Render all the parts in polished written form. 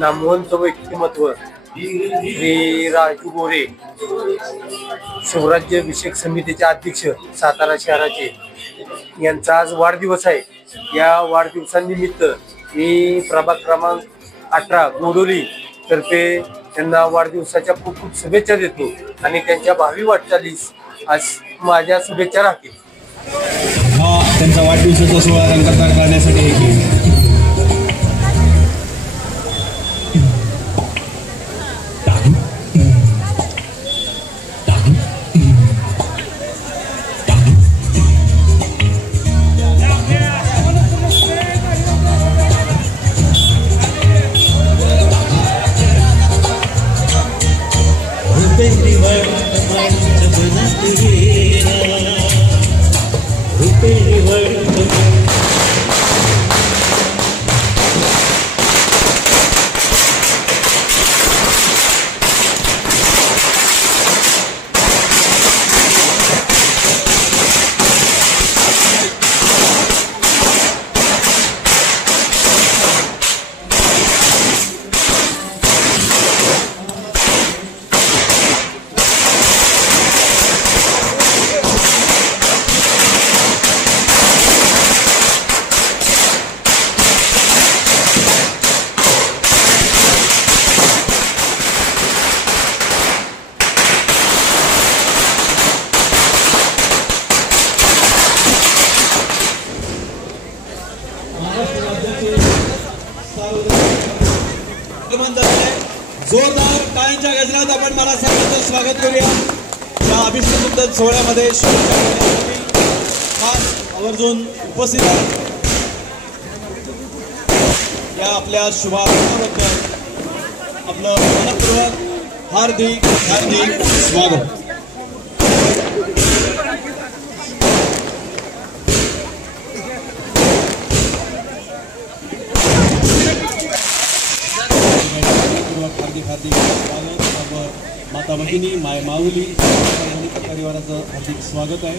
नामवंत व्यक्तिमत्व श्री राजू गोरे, शिवराज्य अभिषेक समितीचे अध्यक्ष सातारा शहराचे, यांचा आज वाढदिवस आहे। या वाढदिवसानिमित्त मी प्रभाग क्रमांक 18 गोडोली तर्फे त्यांना वाढदिवसाच्या खूप खूप शुभेच्छा देतो आणि त्यांच्या भावी वाटचालीस आज माझ्या शुभेच्छा राहतील। त्यांचा वाढदिवसाचा सोहळा रंगतदार करण्यासाठी जोरदार टाळ्यांच्या गजरात आपण मला सर्वांचं स्वागत करूया। या अभिषेक सोहळ्यामध्ये खास आवर्जून उपस्थित आहे। या आपल्या शुभारंभाबद्दल आपलं मनपूर्वक हार्दिक हार्दिक स्वागत। हार्दिक स्वागत माता भगिनी माय माऊली परिवाराचं हार्दिक स्वागत आहे।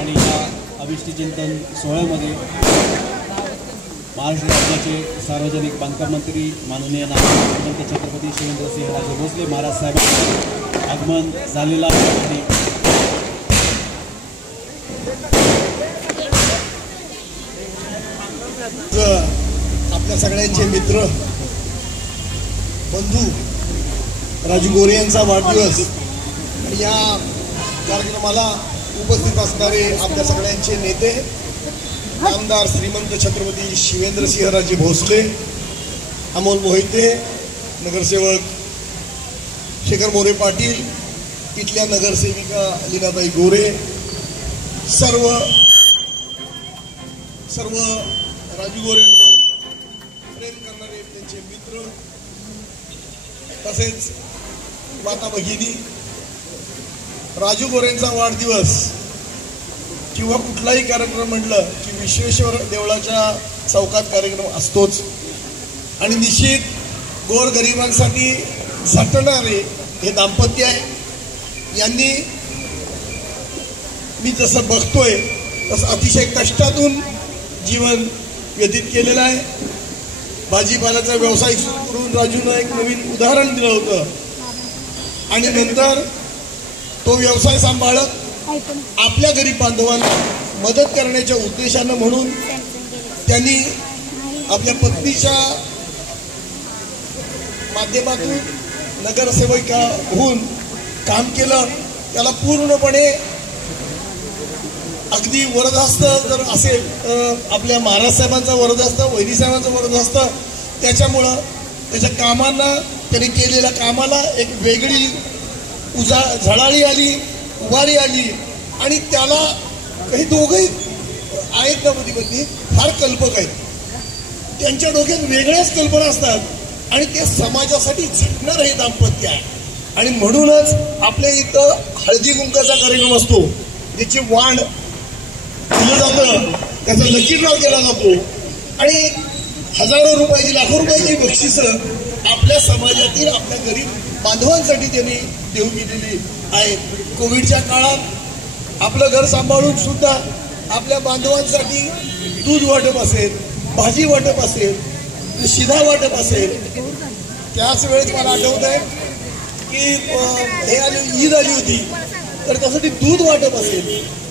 आणि या अभिष्टचिंतन सोहळ्यामध्ये महाराष्ट्र राज्याचे सार्वजनिक बांधकाम मंत्री माननीय नामवंत छत्रपती शिवेंद्रसिंहराजे भोसले महाराज साहेबांचं आगमन झालेलं आहे। आपल्या सगळ्यांचे मित्र बंधू राजू गोरे यांचा वाढदिवस आणि या कार्यक्रमाला उपस्थित असणारे आपल्या सगळ्यांचे नेते आमदार श्रीमंत छत्रपती शिवेंद्रसिंहराजे भोसले, अमोल मोहिते, नगरसेवक शेखर मोरे पाटील, इथल्या नगरसेविका लीनाताई गोरे, सर्व राजू गोरेंवर प्रेम करणारे त्यांचे मित्र, तसेच माता भगिनी। राजू गोरेंचा वाढदिवस किंवा कुठलाही कार्यक्रम म्हटलं की विश्वेश्वर देवळाच्या चौकात कार्यक्रम असतोच आणि निश्चित गोरगरिबांसाठी झटणारे हे दाम्पत्य आहे। यांनी मी जसं बघतोय तसं अतिशय कष्टातून जीवन व्यतीत केलेलं आहे। भाजीपाल्याचा व्यवसाय सुरू करून राजूनं एक नवीन उदाहरण दिलं होतं आणि नंतर तो व्यवसाय सांभाळत आपल्या गरीब बांधवांना मदत करण्याच्या उद्देशानं म्हणून त्यांनी आपल्या पत्नीच्या माध्यमातून नगरसेविका होऊन काम केलं। त्याला पूर्णपणे अगदी वरदहस्त जर असेल तर आपल्या महाराज साहेबांचा वरदहस्त, वहिनी साहेबांचा वरदहस्त, त्याच्यामुळं त्याच्या कामांना त्याने केलेल्या कामाला एक वेगळी झळाळी आली, उभारी आली आणि त्याला काही दोघंही आहेत ना पती फार कल्पक आहेत। त्यांच्या डोक्यात वेगळ्याच कल्पना असतात आणि ते समाजासाठी झटणार हे दाम्पत्य आहे। आणि म्हणूनच आपल्या इथं हळदी कुंकाचा कार्यक्रम असतो, त्याची वाण दिलं जातं, त्याचा लकी ड्रॉ केला जातो आणि हजारो रुपयाची, लाखो रुपयाची बक्षिसं आपल्या समाजातील आपल्या गरीब बांधवांसाठी त्यांनी देऊन दिलेली आहे। कोविडच्या काळात आपलं घर सांभाळून सुद्धा आपल्या बांधवांसाठी दूध वाटप असेल, भाजी वाटप असेल, शिधा वाटप असेल, त्याच वेळेस मला आठवत आहे की हे आली ईद आली होती, तर त्यासाठी दूध वाटप असेल,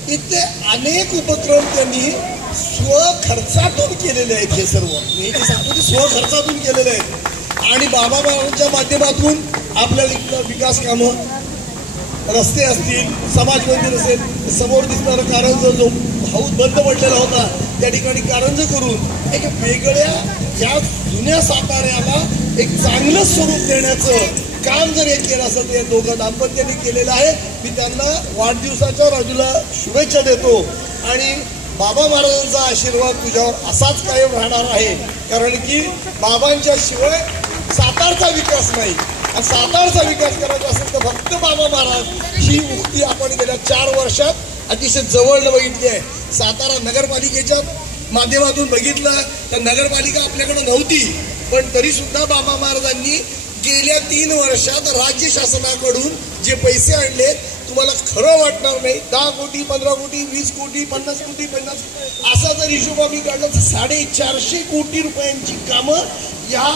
इथे अनेक उपक्रम त्यांनी स्वखर्चातून केलेले आहेत. हे सर्व मी ते सांगतो की स्वखर्चातून केलेले आहेत. आणि बाबा महाराजांच्या माध्यमातून आपल्याला इथलं विकास कामं, रस्ते असतील, समाज मंदिर असेल, समोर दिसणारं कारंज जो हाऊस बंद पडलेला होता त्या ठिकाणी कारंज करून एक वेगळ्या या जुन्या साताऱ्याला एक चांगलं स्वरूप देण्याचं काम जर हे केलं असेल तर या दोघं दाम्पत्याने केलेलं आहे. मी त्यांना वाढदिवसाच्या राजूला शुभेच्छा देतो आणि बाबा महाराजांचा आशीर्वाद तुझ्यावर असाच कायम राहणार आहे. कारण की बाबांच्या शिवाय सातारचा विकास नाही. आणि सातारचा विकास करायचा असेल तर फक्त बाबा महाराज ही उक्ती आपण गेल्या 4 वर्षात अतिशय जवळनं बघितली आहे. सातारा नगरपालिकेच्या माध्यमातून बघितलं तर नगरपालिका आपल्याकडे नव्हती, पण तरी सुद्धा बाबा महाराजांनी गेल्या 3 वर्षात राज्य शासनाकडून जे पैसे आणले तुम्हाला खरं वाटणार नाही. 10 कोटी, 15 कोटी, 20 कोटी, 50 कोटी, 50 असा जर हिशोब आम्ही काढला तर 450 कोटी रुपयांची कामं या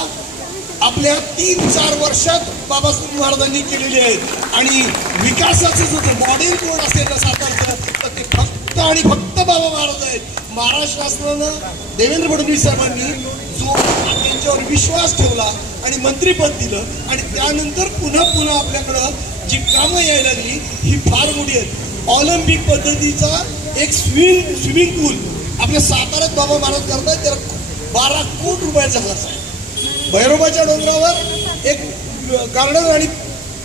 आपल्या 3-4 वर्षात बाबासाहेब महाराजांनी केलेली आहेत. आणि विकासाचं जो मॉडेल कोण असेल ना सातारचं, तर ते फक्त आणि फक्त बाबा महाराज आहेत. महाराष्ट्र शासनानं देवेंद्र फडणवीस साहेबांनी जो त्यांच्यावर विश्वास ठेवला आणि मंत्रिपद दिलं आणि त्यानंतर पुन्हा आपल्याकडं जी कामं यायला लागली ही फार मोठी आहेत. ऑलिम्पिक पद्धतीचा एक स्विमिंग पूल आपल्या साताऱ्यात बाबा महाराज करतायत, त्याला 12 कोटी रुपयाचा खर्च आहे. भैरोबाच्या डोंगरावर एक गार्डन आणि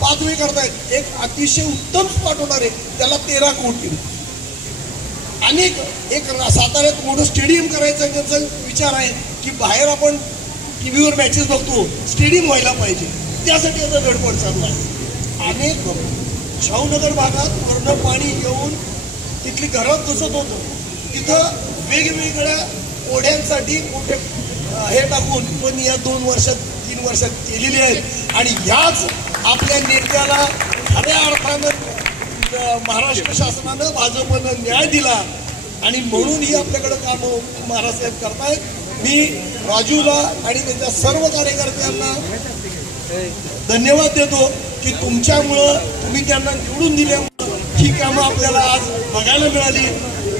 पाथवे करतायत, एक अतिशय उत्तम स्पॉट होणार आहे, त्याला 13 कोटी. अनेक एक साताऱ्यात मोठं स्टेडियम करायचा त्यांचा विचार आहे की बाहेर आपण टीव्हीवर मॅचेस बघतो, स्टेडियम व्हायला पाहिजे, त्यासाठी आता धडपड चालू आहे. अनेक शाहूनगर भागात वरनं पाणी येऊन तिथली घरात घुसत होतं, तिथं वेगवेगळ्या ओढ्यांसाठी मोठे हे टाकून पण या 2 वर्षात 3 वर्षात केलेली आहेत. आणि ह्याच आपल्या नेत्याला खऱ्या अर्थानं महाराष्ट्र शासनानं भाजपनं न्याय दिला आणि म्हणून ही आपल्याकडे कामं महाराजसाहेब करतायत. मी राजूला आणि त्याच्या सर्व कार्यकर्त्यांना धन्यवाद देतो की तुमच्यामुळं तुम्ही त्यांना निवडून दिल्यामुळं ही कामं आपल्याला आज बघायला मिळाली.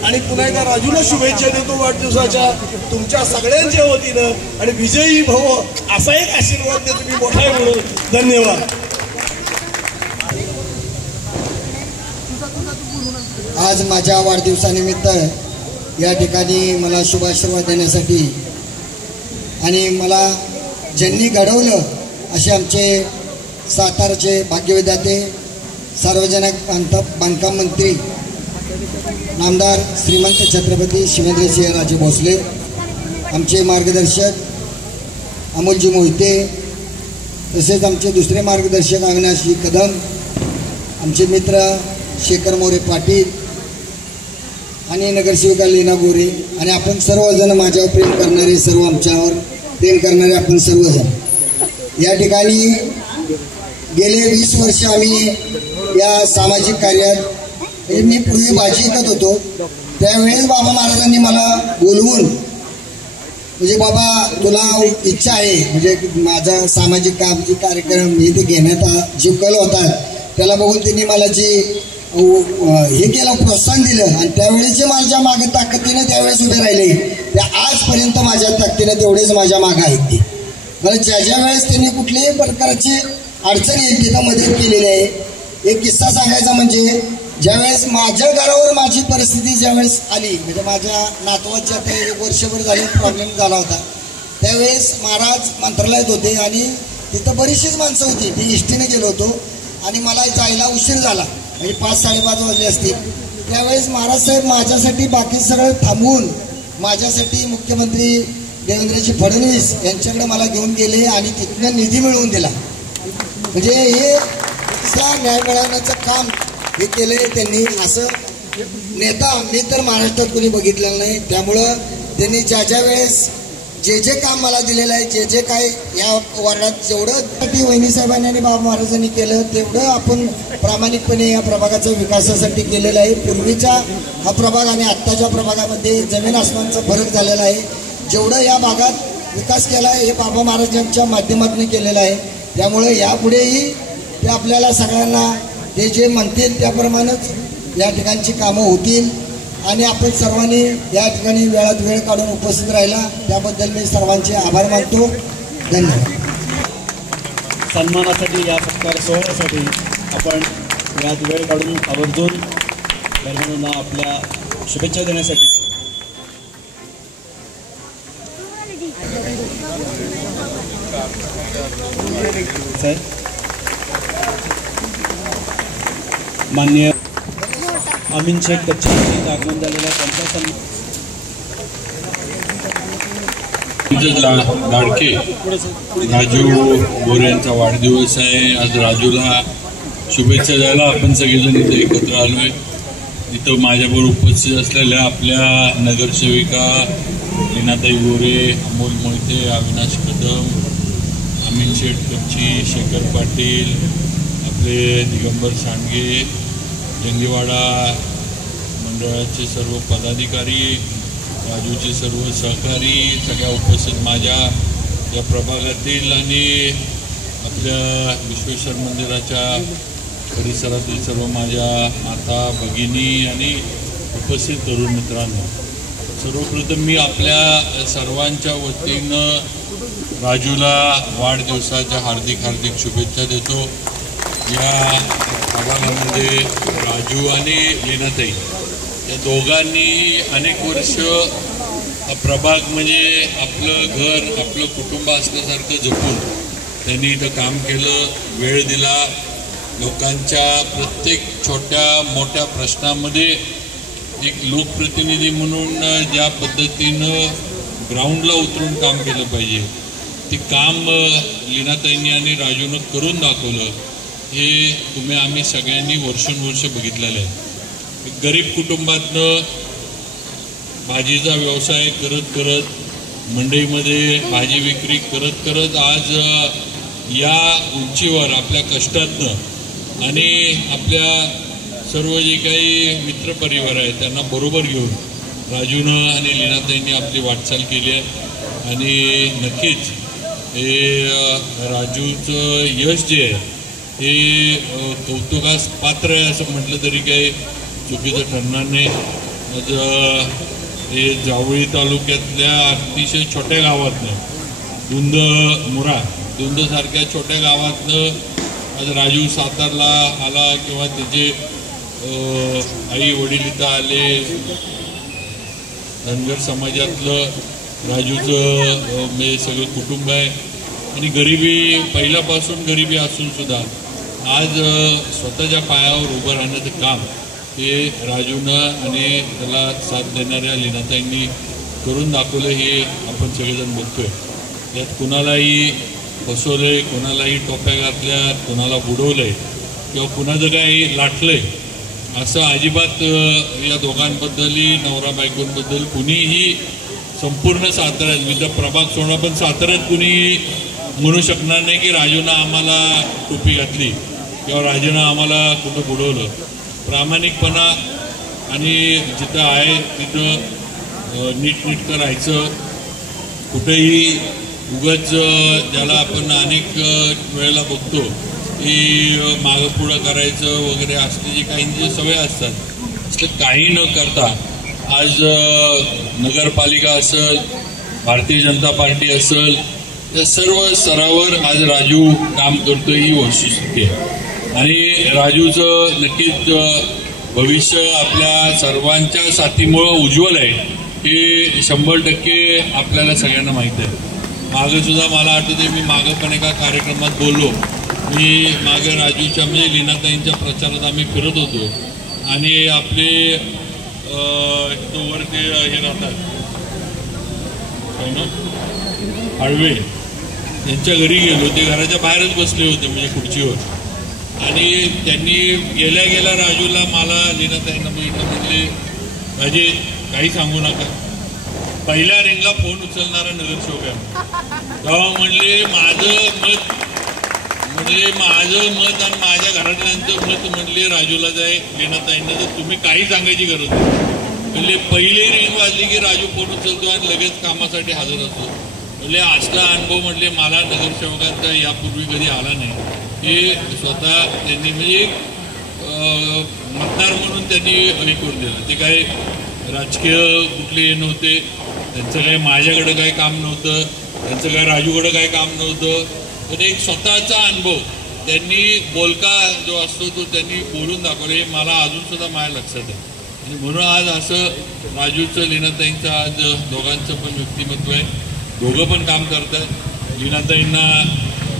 आणि पुन्हा एकदा राजूला शुभेच्छा देतो वाढदिवसाच्या तुमच्या सगळ्यांच्या वतीनं आणि विजयी भव असा एक आशीर्वाद देतो मी मोठा आहे म्हणून. धन्यवाद. आज माझ्या वाढदिवसानिमित्त या ठिकाणी मला शुभाशीर्वाद देण्यासाठी आणि मला ज्यांनी घडवलं असे आमचे सातारचे भाग्यविधाते सार्वजनिक बांधकाम मंत्री नामदार श्रीमंत छत्रपती शिवेंद्रसिंहराजे भोसले, आमचे मार्गदर्शक अमोलजी मोहिते, तसेच आमचे दुसरे मार्गदर्शक अविनाशजी कदम, आमचे मित्र शेखर मोरे पाटील आणि नगरसेविका लीना गोरे आणि आपण सर्वजण माझ्यावर प्रेम करणारे, सर्व आमच्यावर प्रेम करणारे आपण सर्वजण या ठिकाणी गेले 20 वर्ष आम्ही या सामाजिक कार्यात, मी पूर्वी भाजी विकत होतो त्यावेळेस बाबा महाराजांनी मला बोलवून म्हणजे बाबा तुला इच्छा आहे म्हणजे माझा सामाजिक कामचे कार्यक्रम हे ते घेण्यात जो कल होता त्याला बघून त्यांनी मला जे हे केलं प्रोत्साहन दिलं आणि त्यावेळेस जे माझ्या मागे ताकदीने त्यावेळेस उभे राहिले त्या आजपर्यंत माझ्या ताकदीने तेवढेच माझ्या मागे आहेत. ते मला ज्या वेळेस त्यांनी कुठल्याही प्रकारची अडचण येईल तिथं मदत केलेली आहे. एक किस्सा सांगायचा म्हणजे ज्यावेळेस माझ्या घरावर माझी परिस्थिती ज्यावेळेस आली म्हणजे माझ्या नातवाच्या ते 1 वर्षभर झाले प्रॉब्लेम झाला होता त्यावेळेस महाराज मंत्रालयात होते आणि तिथं बरीचशीच माणसं होती. मी एसटीने गेलो होतो आणि मला जायला उशीर झाला म्हणजे 5-5:30 वाजले असतील. त्यावेळेस महाराज साहेब माझ्यासाठी बाकी सगळं थांबवून माझ्यासाठी मुख्यमंत्री देवेंद्रजी फडणवीस यांच्याकडे मला घेऊन गेले आणि तिथनं निधी मिळवून दिला. म्हणजे हे न्याय मिळवण्याचं काम हे केले त्यांनी. असं नेता मी तर महाराष्ट्रात कोणी बघितलेलं नाही. त्यामुळं त्यांनी ज्या वेळेस जे काम मला दिलेलं आहे जे काय या वार्डात जेवढं वहिनी साहेबांनी आणि बाबा महाराजांनी केलं तेवढं आपण प्रामाणिकपणे या प्रभागाच्या विकासासाठी केलेलं आहे. पूर्वीचा हा प्रभाग आणि आत्ताच्या प्रभागामध्ये जमीन आसमानचा फरक झालेला आहे. जेवढं या भागात विकास केला आहे हे बाबा महाराजांच्या माध्यमातून केलेला आहे. त्यामुळे यापुढेही ते आपल्याला सगळ्यांना ते जे म्हणतील त्याप्रमाणेच या ठिकाणची कामं होतील आणि आपण सर्वांनी या ठिकाणी वेळात वेळ काढून उपस्थित राहिला त्याबद्दल मी सर्वांचे आभार मानतो. धन्यवाद. सन्मानासाठी या सत्कार सोहळ्यासाठी आपण वेळात वेळ काढून आवर्जून मेहमानांना आपल्या शुभेच्छा देण्यासाठी माननीय अमीन शेख कच्ची आगमन झालेला त्यांचा लाडके राजू बोरे यांचा वाढदिवस आहे. आज राजूला शुभेच्छा द्यायला आपण सगळेजण इथे एकत्र आलोय. इथं माझ्याबरोबर उपस्थित असलेल्या आपल्या नगरसेविका लीनाताई गोरे, अमोल मोहिते, अविनाश कदम, अमीन शेठ कच्ची, शेखर पाटील, आपले दिगंबर सांडगे, जंगीवाडा मंडळाचे सर्व पदाधिकारी, राजूचे सर्व सहकारी, सगळ्या उपस्थित माझ्या या प्रभागातील आणि आपल्या विश्वेश्वर मंदिराच्या परिसरातील सर्व माझ्या माता भगिनी आणि उपस्थित तरुण मित्रांनो, सर्वप्रथम मी आपल्या सर्वांच्या वतीनं राजूला वाढदिवसाच्या हार्दिक हार्दिक शुभेच्छा देतो. या प्रभागामध्ये राजू आणि लीनाताई या दोघांनी अनेक वर्ष प्रभाग म्हणजे आपलं घर, आपलं कुटुंब असल्यासारखं जपून त्यांनी इथं काम केलं, वेळ दिला. लोकांच्या प्रत्येक छोट्या मोठ्या प्रश्नामध्ये एक लोकप्रतिनिधी म्हणून ज्या पद्धतीनं ग्राउंडला उतरून काम केलं पाहिजे ते काम लीनाताईंनी आणि राजूनं करून दाखवलं. हे आम्ही सगळ्यांनी वर्षानुवर्ष बघितलेलं आहे. गरीब कुटुंबातनं भाजीचा व्यवसाय करत करत मंडईमध्ये भाजी विक्री करत करत आज या उंचीवर आपल्या कष्टातनं आणि आपल्या सर्व जे काही मित्रपरिवार आहे त्यांना बरोबर घेऊन राजूनं आणि लीनाताईंनी आपली वाटचाल केली आहे. आणि नक्कीच हे राजूचं यश जे आहे हे कौतुकास पात्र आहे असं म्हटलं तरी काही चुकीचं ठरणार नाही. आज हे जावळी तालुक्यातल्या अतिशय छोट्या गावातनं धुंदसारख्या छोट्या गावातनं आज राजू सातारला आला किंवा त्याचे आई वडील इथं आले. धनगर समाजातलं राजूचं म्हणजे सगळं कुटुंब आहे आणि गरिबी पहिल्यापासून गरिबी असून सुद्धा आज स्वतःच्या पायावर उभं राहण्याचं काम हे राजूनं आणि त्याला साथ देणाऱ्या लीनाताईंनी करून दाखवलं. हे आपण सगळेजण बघतोय. यात कुणालाही फसवलंय, कोणालाही टोप्या घातल्या, कोणाला बुडवलंय किंवा कुणाचं काही लाटलंय असं अजिबात या दोघांबद्दलही नवरा बायकोंबद्दल कुणीही संपूर्ण साताऱ्यात विविध प्रभाग सोडा पण साताऱ्यात कुणी म्हणू शकणार नाही की राजूनं आम्हाला टोपी घातली किंवा राजूनं आम्हाला कुठं बुडवलं. प्रामाणिकपणा आणि जिथं आहे तिथं नीटनेटकं राहायचं. कुठेही उगाच ज्याला आपण अनेक वेळेला बघतो की मागं पुढं करायचं वगैरे असले जे काहींची सवय असतात असं काही न करता आज नगरपालिका असेल, भारतीय जनता पार्टी असेल, या सर्व स्तरावर आज राजू काम करतो ही वैशिष्ट्ये. आणि राजूचं नक्कीच भविष्य आपल्या सर्वांच्या साथीमुळं उज्ज्वल आहे हे 100% आपल्याला सगळ्यांना माहीत आहे. मागं सुद्धा मला आठवते मी मागं पण एका कार्यक्रमात बोललो. मी मागं राजूच्या म्हणजे लीनाताईंच्या प्रचारात आम्ही फिरत होतो आणि आपले वर ते हे राहतात हळवे त्यांच्या घरी गेलो. ते घराच्या बाहेरच बसले होते म्हणजे खुर्चीवर आणि त्यांनी गेल्या गेल्या राजूला मला लीनाताईंना बघितलं म्हणले राजे काही सांगू नका. पहिल्या रिंगला फोन उचलणारा नगरसेवक आहे. तेव्हा म्हणले माझं मत आणि माझ्या घरातल्यांचं मत म्हणले राजूला जाय लीनाताईंना तर तुम्ही काही सांगायची गरज नाही. म्हणजे पहिली रिंग वाजली की राजू फोन उचलतो आणि लगेच कामासाठी हजर असतो. म्हणजे असला अनुभव म्हटले मला नगरसेवकांचा यापूर्वी कधी आला नाही. हे स्वतः त्यांनी म्हणजे मतदार म्हणून त्यांनी हे करून दिलं. ते काय राजकीय कुठले हे नव्हते, त्यांचं काय माझ्याकडे काही काम नव्हतं, त्यांचं काय राजूकडे काही काम नव्हतं, पण एक स्वतःचा अनुभव त्यांनी बोलका जो असतो तो त्यांनी बोलून दाखवलं. हे मला अजूनसुद्धा माझ्या लक्षात आहे. आणि म्हणून आज असं राजूचं लीनाताईंचं आज दोघांचं पण व्यक्तिमत्व आहे. दोघं पण काम करतात. लीनाताईंना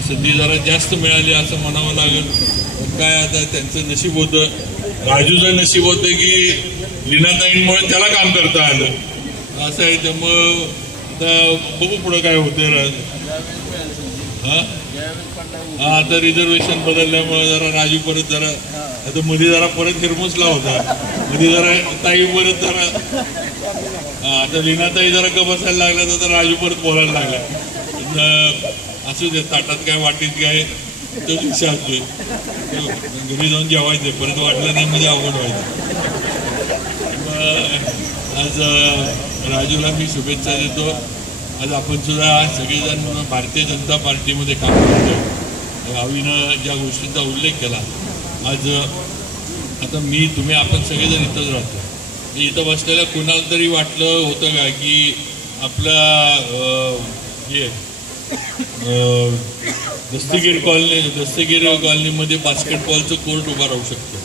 संधी जरा जास्त मिळाली असं म्हणावं लागेल. पण काय आता त्यांचं नशीब होतं, राजूचं नशीब होतं की लीनाताईंमुळे त्याला काम करता आलं असं आहे. त्यामुळं आता बघू पुढं काय होतं. हा आता रिझर्वेशन बदलल्यामुळे जरा राजू परत जरा आता मध्ये जरा परत हिरमुसला होता, मध्ये जरा ताई परत जरा आता लीनाताई जरा का बसायला लागला तर राजू परत बोलायला लागला. असू दे, ताटात काय वाटीत काय तो शिक्षा असतोय. घरी जाऊन जेवायचं, परत वाटलं नाही म्हणजे अवघड व्हायचं. आज राजूला मी शुभेच्छा देतो. आज आपण सुद्धा सगळेजण भारतीय जनता पार्टीमध्ये काम करतो. आवीनं ज्या गोष्टींचा उल्लेख केला, आज आता मी तुम्ही आपण सगळेजण इथंच राहतो. इथं बसलेल्या कुणाला तरी वाटलं होतं का की आपल्या हे दस्तगीर कॉलनीमध्ये बास्केटबॉलचं कोर्ट उभा राहू शकतं.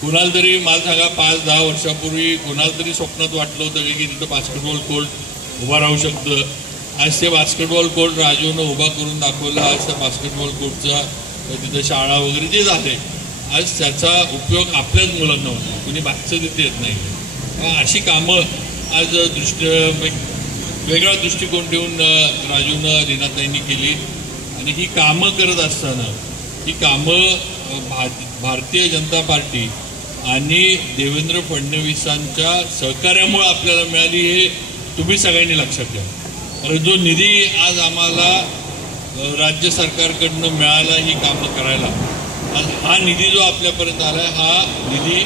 कुणाला तरी मला सांगा 5-10 वर्षापूर्वी कुणाला तरी स्वप्नात वाटलं होतं की तिथं बास्केटबॉल कोर्ट उभा राहू शकतं. आज ते बास्केटबॉल कोर्ट राजूनं उभा करून दाखवला. आज त्या बास्केटबॉल कोर्टचा तिथं शाळा वगैरे जे झाले, आज त्याचा उपयोग आपल्याच मुलांना होतो, कुणी बाहेरचं तिथे येत नाही. अशी कामं आज वेगळा दृष्टिकोन ठेवून राजूनं लीनाताईंनी केली. आणि ही कामं करत असताना ही कामं भारतीय जनता पार्टी आणि देवेंद्र फडणवीसांच्या सहकार्यामुळे आपल्याला मिळाली हे तुम्ही सगळ्यांनी लक्षात घ्या. कारण जो निधी आज आम्हाला राज्य सरकारकडनं मिळाला ही कामं करायला, आज हा निधी जो आपल्यापर्यंत आला आहे, हा निधी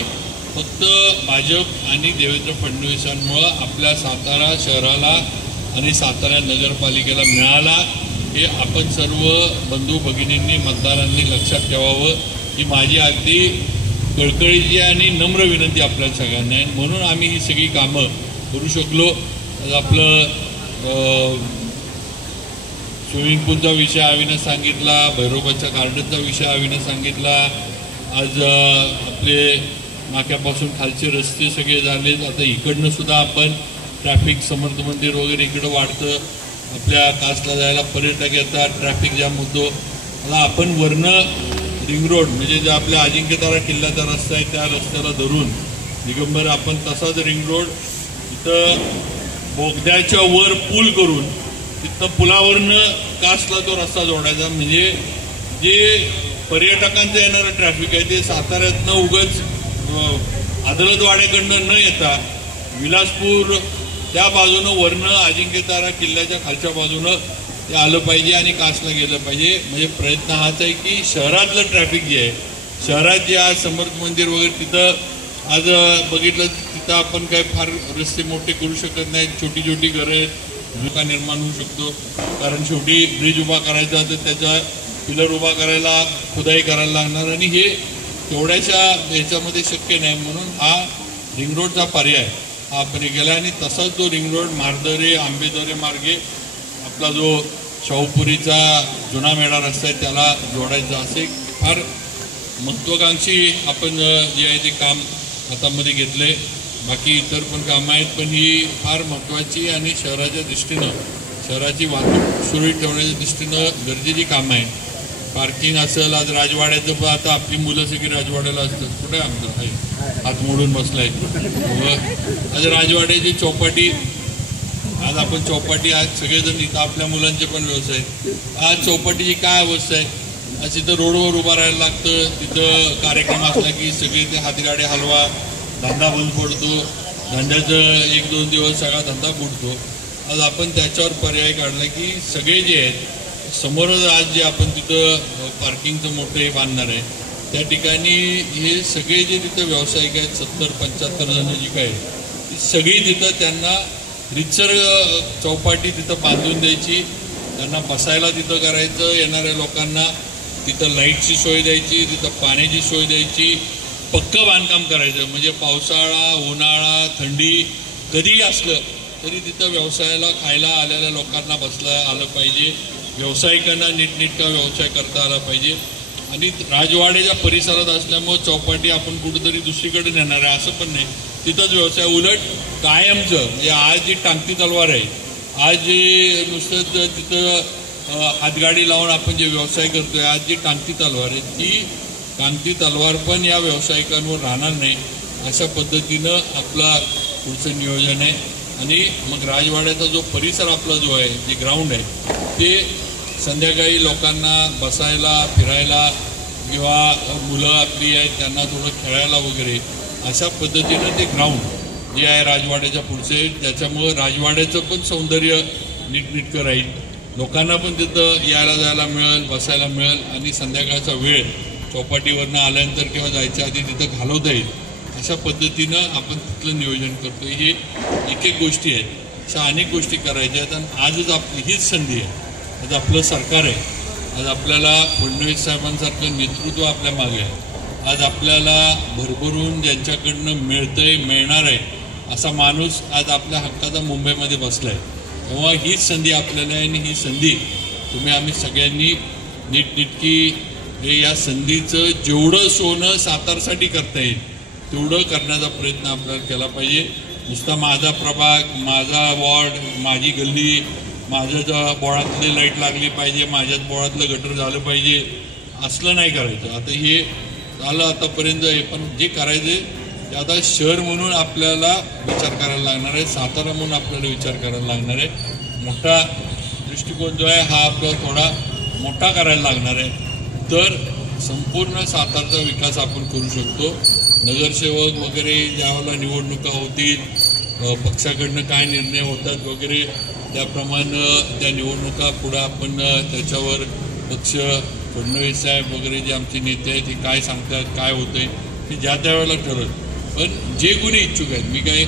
फक्त भाजप आणि देवेंद्र फडणवीसांमुळं आपल्या सातारा शहराला आणि सातारा नगरपालिकेला मिळाला. हे आपण सर्व बंधू भगिनींनी मतदारांनी लक्षात ठेवावं. ही माझी अगदी कळकळीची आणि नम्र विनंती आपल्याला सगळ्यांना आहे. म्हणून आम्ही ही सगळी कामं करू शकलो. आपलं स्विमिंग पूलचा विषय आवीनं सांगितला, भैरोबाच्या गार्डनचा विषय आवीनं सांगितला. आज आपले नाक्यापासून खालचे रस्ते सगळे झालेत. आता इकडनं सुद्धा आपण ट्रॅफिक समर्थ मंदिर वगैरे इकडं वाढतं. आपल्या कासला जायला पर्यटक येतात, ट्रॅफिक जाम होतो. आता आपण वरनं रिंग रोड म्हणजे जे आपल्या अजिंक्यतारा किल्ल्याचा रस्ता आहे त्या रस्त्याला धरून दिगंबर आपण तसाच रिंग रोड इथं बोगद्याच्या वर पूल करून तिथं पुलावरनं कासला तो रस्ता जोडायचा. म्हणजे जे पर्यटकांचं येणारं ट्रॅफिक आहे ते साताऱ्यातनं उगाच आदलतवाड्याकडनं न येता विलासपूर त्या बाजूनं वरनं अजिंक्यतारा किल्ल्याच्या खालच्या बाजूनं ते आलं पाहिजे आणि कासला गेलं पाहिजे. म्हणजे प्रयत्न हाच आहे की शहरातलं ट्रॅफिक जे आहे, शहरात जे आज समर्थ मंदिर वगैरे तिथं आज बघितलं तिथं आपण काय फार रस्ते मोठे करू शकत नाही. छोटी छोटी घरं आहेत, धोका निर्माण होऊ शकतो. कारण शेवटी ब्रिज उभा करायचा तर त्याचा पिलर उभा करायला खुदाई करायला लागणार आणि हे तेवढ्याशा ह्याच्यामध्ये शक्य नाही. म्हणून हा रिंग रोडचा पर्याय हा आपण केला. आणि तसाच तो रिंग रोड मारदरे आंबेदरे मार्गे आपला जो शाहूपुरीचा जुना मेढा रस्ता आहे त्याला जोडायचा. असे फार महत्त्वाकांक्षी आपण जे आहे ते काम हातामध्ये घेतले. बाकी इतर पण कामं आहेत, पण ही फार महत्त्वाची आणि शहराच्या दृष्टीनं शहराची वाहतूक सुरळीत ठेवण्याच्या दृष्टीनं गरजेची कामं आहेत. पार्किंग असेल, आज राजवाड्याचं पण आता आपली मुलं सगळी राजवाड्याला असतात. कुठे आमचं आहे हात मोडून बसलाय. आज राजवाड्याची चौपाटी, आज आपण चौपाटी आज सगळेजण इथं आपल्या मुलांचे पण व्यवसाय. आज चौपाटीची काय अवस्था आहे, आज तिथं रोडवर उभं राहायला लागतं. तिथं कार्यक्रम असला की सगळे ते हातगाडी हलवा, धंदा बंद पडतो. धंद्याचं 1-2 दिवस सगळा धंदा बुडतो. आज आपण त्याच्यावर पर्याय काढला की सगळे जे आहेत समोरच आज जे आपण तिथं पार्किंगचं मोठं हे बांधणार आहे त्या ठिकाणी हे सगळे जे तिथं व्यावसायिक आहेत 70-75 जण जी काय सगळी तिथं त्यांना रितसर चौपाटी तिथं बांधून द्यायची त्यांना बसायला तिथं करायचं, येणाऱ्या लोकांना तिथं लाईटची सोय द्यायची, तिथं पाण्याची सोय द्यायची, पक्कं बांधकाम करायचं. म्हणजे पावसाळा, उन्हाळा, थंडी कधीही असलं तरी तिथं व्यवसायाला खायला आलेल्या लोकांना बसला आलं पाहिजे, व्यावसायिकांना नीटनेटका व्यवसाय करता आला पाहिजे. आणि राजवाड्याच्या परिसरात असल्यामुळे चौपाटी आपण कुठेतरी दुसरीकडे नेणार आहे असं पण नाही, तिथंच व्यवसाय. उलट कायमचं म्हणजे आज जी टांगती तलवार आहे, आज जे नुसतं तिथं हातगाडी लावून आपण जे व्यवसाय करतोय, आज जी टांगती तलवार आहे ती टांगती तलवार पण या व्यावसायिकांवर राहणार नाही. अशा पद्धतीनं आपला पुढचं नियोजन आहे. आणि मग राजवाड्याचा जो परिसर आपला जो आहे, जे ग्राउंड आहे, ते संध्याकाळी लोकांना बसायला, फिरायला किंवा मुलं आपली आहेत त्यांना थोडं खेळायला वगैरे अशा पद्धतीनं ते ग्राउंड जे आहे राजवाड्याच्या पुढचे, त्याच्यामुळं राजवाड्याचं पण सौंदर्य नीटनेटकं राहील, लोकांना पण तिथं यायला जायला मिळेल, बसायला मिळेल. आणि संध्याकाळचा वेळ चौपाटीवरनं आल्यानंतर किंवा जायच्या आधी तिथं घालवता येईल अशा पद्धतीनं आपण तिथलं नियोजन करतो. हे एक एक गोष्टी आहेत, अशा अनेक गोष्टी करायच्या आहेत. आणि आजच आपली हीच संधी आहे, आज आपलं सरकार आहे, आज आपल्याला फडणवीस साहेबांसारखं नेतृत्व आपल्या मागे आहे, आज आपल्याला भरभरून ज्यांच्याकडनं मिळतंय, मिळणार आहे असा माणूस आज आपल्या हक्काचा मुंबईमध्ये बसला आहे. तेव्हा हीच संधी आपल्याला आहे. आणि ही संधी आम्ही सगळ्यांनी नीटनेटकी हे या संधीचं जेवढं सोनं सातारसाठी करता येईल तेवढं करण्याचा प्रयत्न आपल्याला केला पाहिजे. नुसता माझा प्रभाग, माझा वॉर्ड, माझी गल्ली, माझ्या बोळातली लाईट लागली पाहिजे, माझ्याच बोळातलं गटर झालं पाहिजे असलं नाही करायचं. आता हे झालं आतापर्यंत आहे, पण जे करायचे ते आता शहर म्हणून आपल्याला विचार करायला लागणार आहे, सातारा म्हणून आपल्याला विचार करायला लागणार आहे. मोठा दृष्टिकोन जो आहे हा आपला थोडा मोठा करायला लागणार आहे, तर संपूर्ण सातारचा विकास आपण करू शकतो. नगरसेवक वगैरे ज्यावेळेला निवडणुका होतील, पक्षाकडनं काय निर्णय होतात वगैरे त्याप्रमाणे त्या निवडणुका पुढं आपण त्याच्यावर पक्ष, फडणवीस साहेब वगैरे जे आमचे नेते आहेत ते काय सांगतात, काय होतंय ते ज्या त्यावेळेला ठरत. पण जे कोणी इच्छुक आहेत, मी काय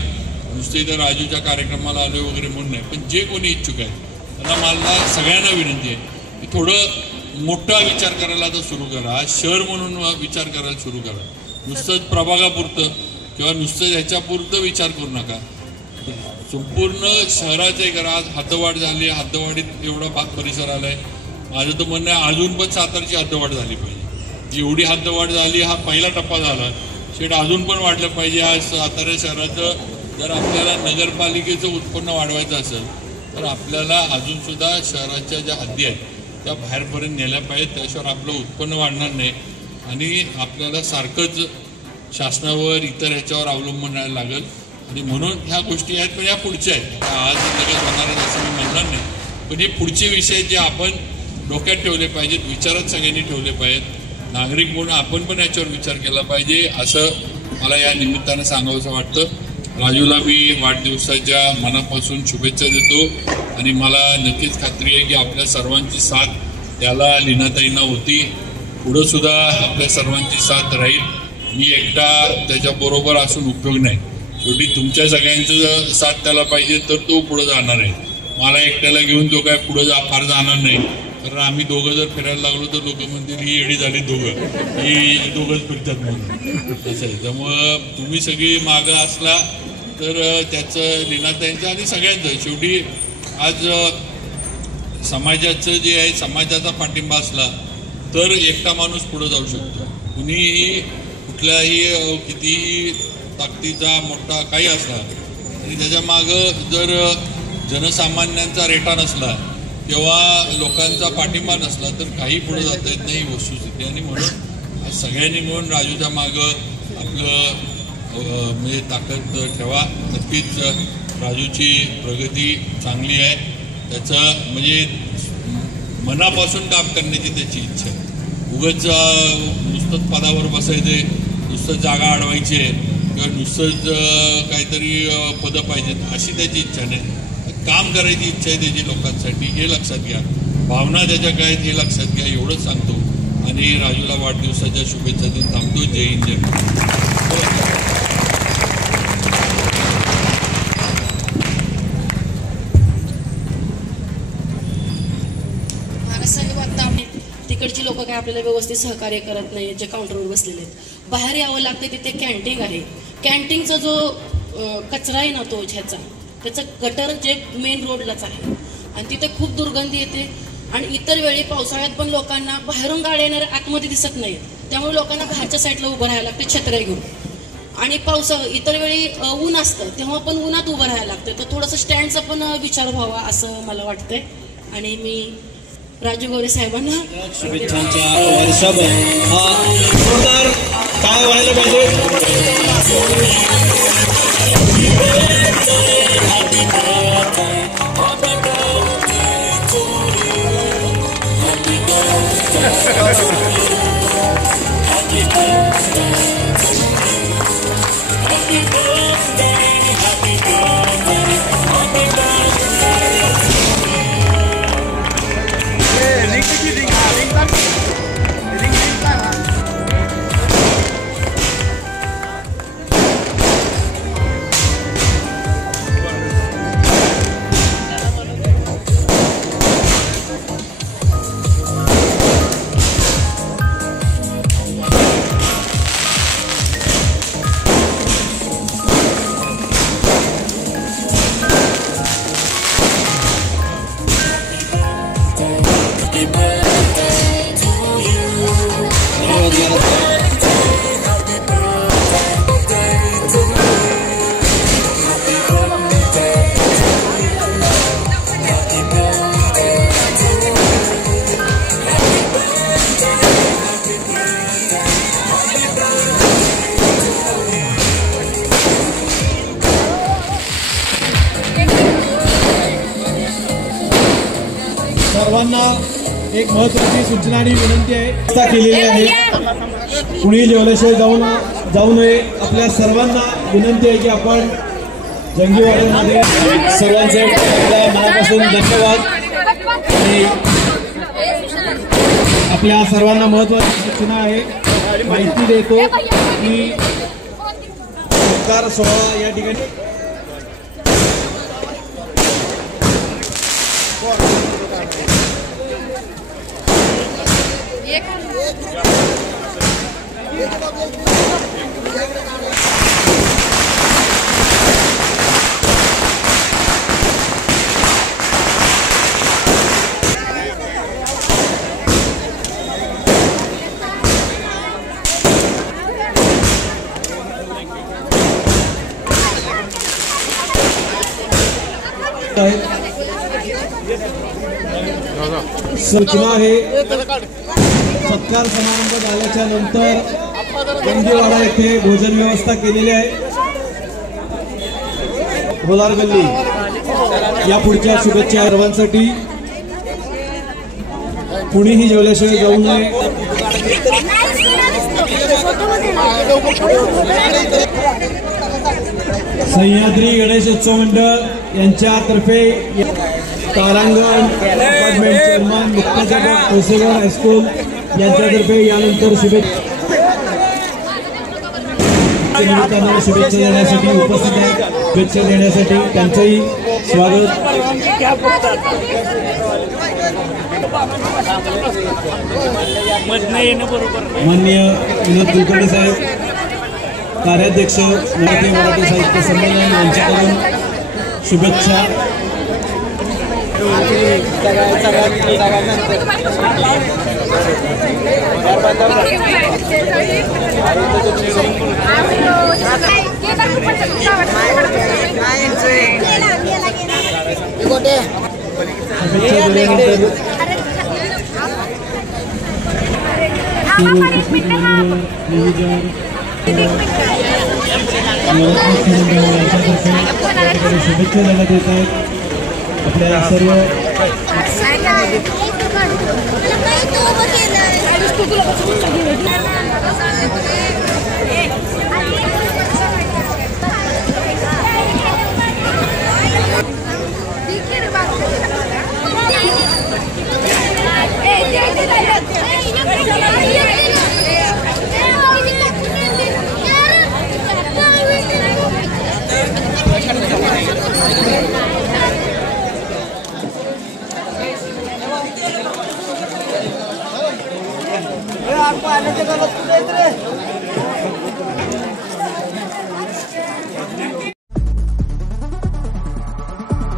नुसते इथं राजूच्या कार्यक्रमाला आलो वगैरे म्हणून नाही, पण जे कोणी इच्छुक आहेत त्यांना मला सगळ्यांना विनंती आहे की थोडं मोठा विचार करायला तर सुरू करा, शहर म्हणून विचार करायला सुरू करा. नुसतंच प्रभागापुरतं किंवा नुसतं ह्याच्यापुरतं विचार करू नका, संपूर्ण शहराचे करा. आज हद्दवाढ झाली, हद्दवाढीत एवढा भाग परिसर आला आहे. माझं तर म्हणणं आहे अजून पण सातारची हद्दवाढ झाली पाहिजे. एवढी हद्दवाढ झाली, हा पहिला टप्पा झाला, शेट अजून पण वाढलं पाहिजे. आज सातारा शहराचं जर आपल्याला नगरपालिकेचं उत्पन्न वाढवायचं असेल तर आपल्याला अजूनसुद्धा शहराच्या ज्या हद्दी आहेत त्या बाहेरपर्यंत नेल्या पाहिजेत, त्याशिवाय आपलं उत्पन्न वाढणार नाही. आणि आपल्याला सारखंच शासनावर, इतर ह्याच्यावर अवलंबून राहायला लागेल. आणि म्हणून ह्या गोष्टी आहेत, पण या पुढच्या आहेत, आज लगेच होणार आहेत असं मी म्हणणार नाही. पण हे पुढचे विषय जे आपण डोक्यात ठेवले पाहिजेत, विचारात सगळ्यांनी ठेवले पाहिजेत. नागरिक म्हणून आपण पण याच्यावर विचार केला पाहिजे असं मला या निमित्तानं सांगावंसं वाटतं. राजूला मी वाढदिवसाच्या मनापासून शुभेच्छा देतो. आणि मला नक्कीच खात्री आहे की आपल्या सर्वांची साथ त्याला लीनाताईंना होती, पुढं सुद्धा आपल्या सर्वांची साथ राहील. मी एकटा त्याच्याबरोबर असून उपयोग नाही, शेवटी तुमच्या सगळ्यांचं साथ त्याला पाहिजे तर तो पुढं जाणार आहे. मला एकट्याला घेऊन तो काय पुढं फार जाणार नाही. कारण आम्ही दोघं जर फिरायला लागलो तर लोक म्हणतील ही एडी झाली दोघं, ही दोघंच फिरतात म्हणून, असं आहे. त्यामुळं तुम्ही सगळी मागं असला तर त्याचं लीनाताईंचं आणि सगळ्यांचं, शेवटी आज समाजाचं जे आहे, समाजाचा पाठिंबा असला तर एकटा माणूस पुढं जाऊ शकतो. कुणीही कुठल्याही कितीही ताकदीचा मोठा काही असला आणि त्याच्या मागं जर जनसामान्यांचा रेटा नसला किंवा लोकांचा पाठिंबा नसला तर काही पुढे जाता येत नाही वस्तुस्थिती. आणि म्हणून सगळ्यांनी मिळून राजूच्या मागं आपलं म्हणजे ताकद ठेवा. नक्कीच राजूची प्रगती चांगली आहे, त्याचं म्हणजे मनापासून काम करण्याची त्याची इच्छा आहे. उगाच नुसतंच पदावर बसायचे, नुसतं जागा अडवायची किंवा नुसतंच काहीतरी पदं पाहिजेत अशी त्याची इच्छा नाही. काम करायची इच्छा आहे त्याची लोकांसाठी, हे लक्षात घ्या. भावना त्याच्या काय आहेत हे लक्षात घ्या, एवढंच सांगतो. आणि राजूला वाढदिवसाच्या शुभेच्छा देऊन थांबतो. जय हिंद, जय महाराष्ट्र. लोक काय आपल्याला व्यवस्थित सहकार्य करत नाही, जे काउंटरवर बसलेले आहेत. बाहेर यावं लागतं, तिथे कॅन्टीन आहे. कॅन्टीनचा जो कचरा आहे ना तो ह्याचा, त्याचं गटर जे मेन रोडलाच आहे आणि तिथे खूप दुर्गंधी येते. आणि इतर वेळी पावसाळ्यात पण लोकांना बाहेरून गाड्या येणाऱ्या आतमध्ये दिसत नाहीत, त्यामुळे लोकांना बाहेरच्या साईडला उभं राहायला लागते छत्र्या घेऊन. आणि इतर वेळी ऊन असतं तेव्हा पण उन्हात उभं राहायला लागतं. तर थोडंसं स्टँडचा पण विचार व्हावा असं मला वाटतंय. आणि मी राजू गोरे साहेबांना शुभेच्छांच्या वर्षभर हा जोरदार काय व्हायला पाहिजे. सर्वांना एक महत्त्वाची सूचना आणि विनंती आहे केलेली आहे. कुणी जेवल्याशिवाय जाऊ नये. आपल्या सर्वांना विनंती आहे की आपण जंगीवाड्यामध्ये सर्वांचे मनापासून धन्यवाद. आणि आपल्या सर्वांना महत्त्वाची सूचना आहे, माहिती देतो की सत्कार सोहळा या ठिकाणी सूचना आहे. सत्कार समारंभ झाल्याच्या नंतर गंगेवाडा येथे भोजन व्यवस्था केलेली आहे. होलार गल्ली या पुढच्या शुभेच्छा सर्वांसाठी. कुणीही जेवल्याशिवाय जाऊ नये. सह्याद्री गणेशोत्सव मंडळ यांच्यातर्फे तारांगण अपार्टमेंट चेअरमन मुक्ताजनक कोसेगाव हायस्कूल यांच्यातर्फे यानंतर निमित्तानं शुभेच्छा देण्यासाठी उपस्थित आहेत. शुभेच्छा देण्यासाठी त्यांचंही स्वागत. माननीय विनोद कुलकर्णी साहेब, कार्याध्यक्ष मराठी साहित्य संमेलन यांच्याकडून शुभेच्छा. शुभेच्छा देण्यात येत आहेत. आपल्या सर्व पाण्याच्या गावात कुठे येत रे